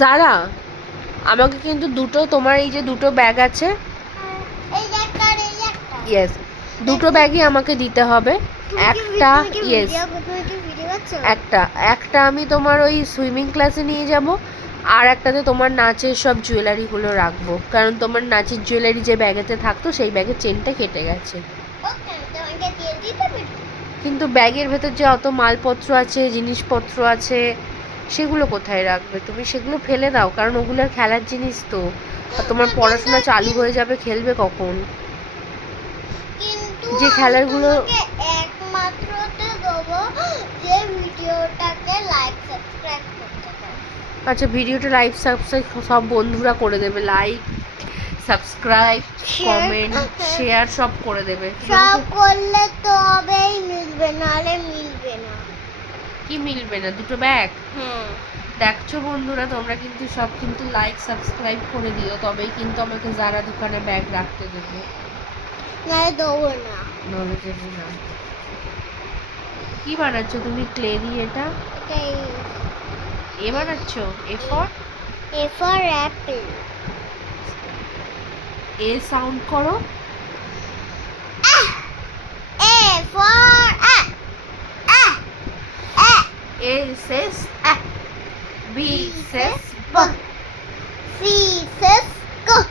যারা আমাকে কিন্তু দুটো, তোমার এই যে দুটো ব্যাগ আছে, ইয়েস, দুটো ব্যাগই আমাকে দিতে হবে। একটা ইয়েস, একটা আমি তোমার ওই সুইমিং ক্লাসে নিয়ে যাব, আর একটাতে তোমার নাচের সব জুয়েলারিগুলো রাখবো, কারণ তোমার নাচের জুয়েলারি যে ব্যাগেতে থাকতো সেই ব্যাগের চেনটা কেটে গেছে। কিন্তু ব্যাগের ভেতর যে অত মালপত্র আছে, জিনিসপত্র আছে, সেগুলো কোথায় রাখবে তুমি? সেগুলো ফেলে দাও, কারণ ওগুলো খেলার জিনিস তো, আর তোমার পড়াশোনা চালু হয়ে যাবে, খেলবে কখন? যে খেলাগুলো একমাত্র তো দেবো যে ভিডিওটাকে লাইক সাবস্ক্রাইব করতে পারে। আচ্ছা, ভিডিওটা লাইক সাবস্ক্রাইব সব বন্ধুরা করে দেবে, লাইক সাবস্ক্রাইব কমেন্ট শেয়ার সব করে দেবে। সব করলে তবেই মিলবে, নাহলে মিলবে না। কি মিলবে না? দুটো ব্যাগ? হ্যাঁ, দেখছো বন্ধুরা, তোমরা কিন্তু সব কিন্তু লাইক সাবস্ক্রাইব করে দিও, তবেই কিন্তু আমাকে যারা দোকানে ব্যাগ রাখতে দেবে, নাহলে দেবো না। নলে দেবে না। কি বানাচ্ছো তুমি ক্লে দিয়ে? এটা এ বানাচ্ছো? A for apple. A sound করো। A for A says A, B says B. C says